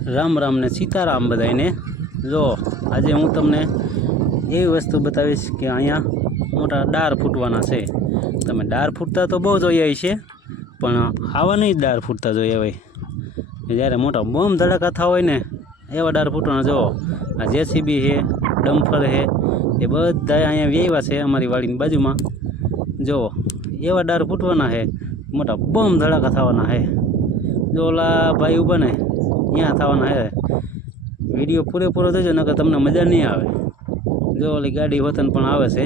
राम राम ने सीताराम बधाईने। जो आज हूँ तमने एवी वस्तु बतावीश कि अहींया मोटा डार फूटवाना छे। तमे डार फूटता तो बहु जोया छे पण आवा नहीं डार फूटता जोया होय। ज्यारे मोटा बम धड़ाका था होय ने एवा डार फूटवाना। जो आ जेसीबी है, डम्फर है, ये बधा अहींया व्यवा छे अमारी वाड़ीनी बाजुमां। जो एवा डार फूटवाना है, मोटा बम धड़ाका थवाना है। जो ओला भाई उभा ने ત્યાં થવાના હે। વિડીયો પૂરેપૂરો જોજો નકર તમને મજા નહીં આવે। જો ઓલી ગાડી વતન પણ આવે છે,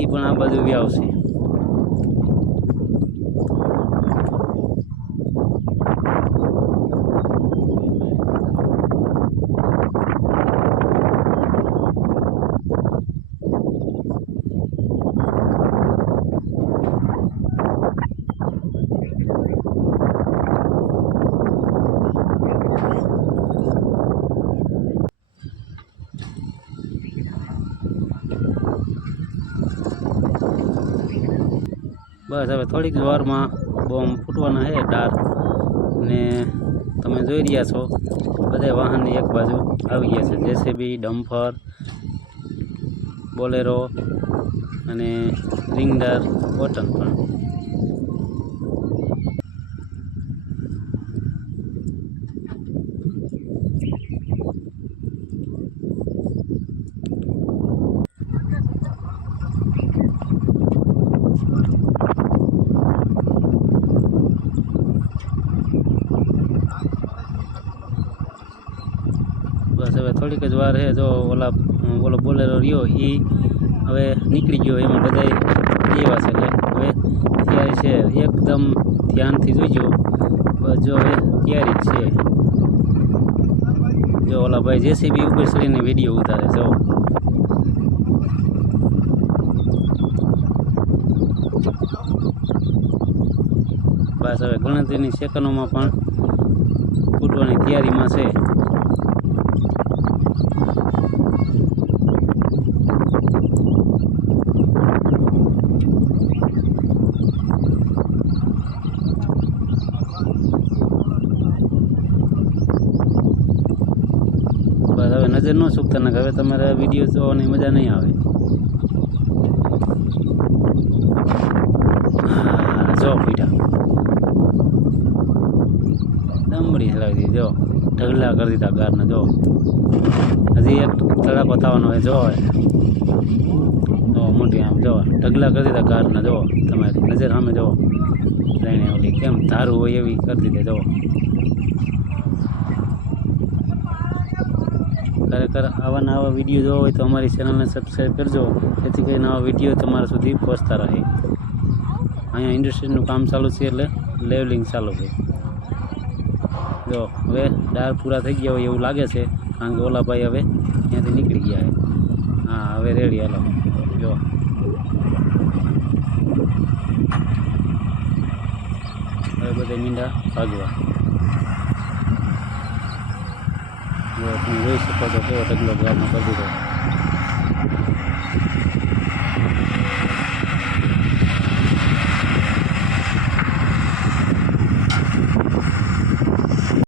એ પણ આ બાજુ બી આવશે। बस हवे थोड़ीक वार में बम फूटवाना है डार ने तमे जोई रह्या छो बधाय वाहन एक बाजू आवी गया छे। जेसीबी, डम्फर, बोलेरो अने रिंगडार वोटन पण। बस हवे थोड़ीक ज वार है। जो ओला बोलो बोलेरो रह्यो ई हवे निकली गयो। एमां बधाय एवा छे એટલે હવે તૈયારી છે। एकदम ધ્યાનથી જોજો। બસ જો હવે તૈયારી જ છે। જો ઓલા ભાઈ જેસીબી ઉપર ચડીને વિડીયો ઉતારે। જો બસ હવે ગણતરીની સેકન્ડોમાં પણ ફૂટવાની તૈયારીમાં છે। बस हवे नजर न चूकता ना। हवे तमारे विडियो जोवानी मजा नहीं आवे। जो फूटा दमड़ी हलावी दी। जो ढगला कर दीधा गार ने। जो हजी एक धड़ाको थवानो है। जो मोटी आम जो ढगला कर दीधा गार ने। जो तमारी नजर सामे जो लईने ओली केम धारू होय एवी कर दीधी। जो खरेखर आवा नवा विडियो जो हो तो अमरी चेनल ने सब्सक्राइब करजो, जेथी करीने नवा विडियो तमारा सुधी पहोंचता रहे। अहींया इंडस्ट्रीनुं काम चालू छे એટલે લેવલિંગ चालू है। जो हवे डार पूरा थई गया होय एवुं लागे छे, कारण के ओला भाई हवे ત્યાંથી નીકળી ગયા है। हाँ हवे रेडी हालो। जो हवे बधा मींडा भागवा। जो तुम જોઈ શકો છો કેવો ઢગલો ગારનો કરી દીધો।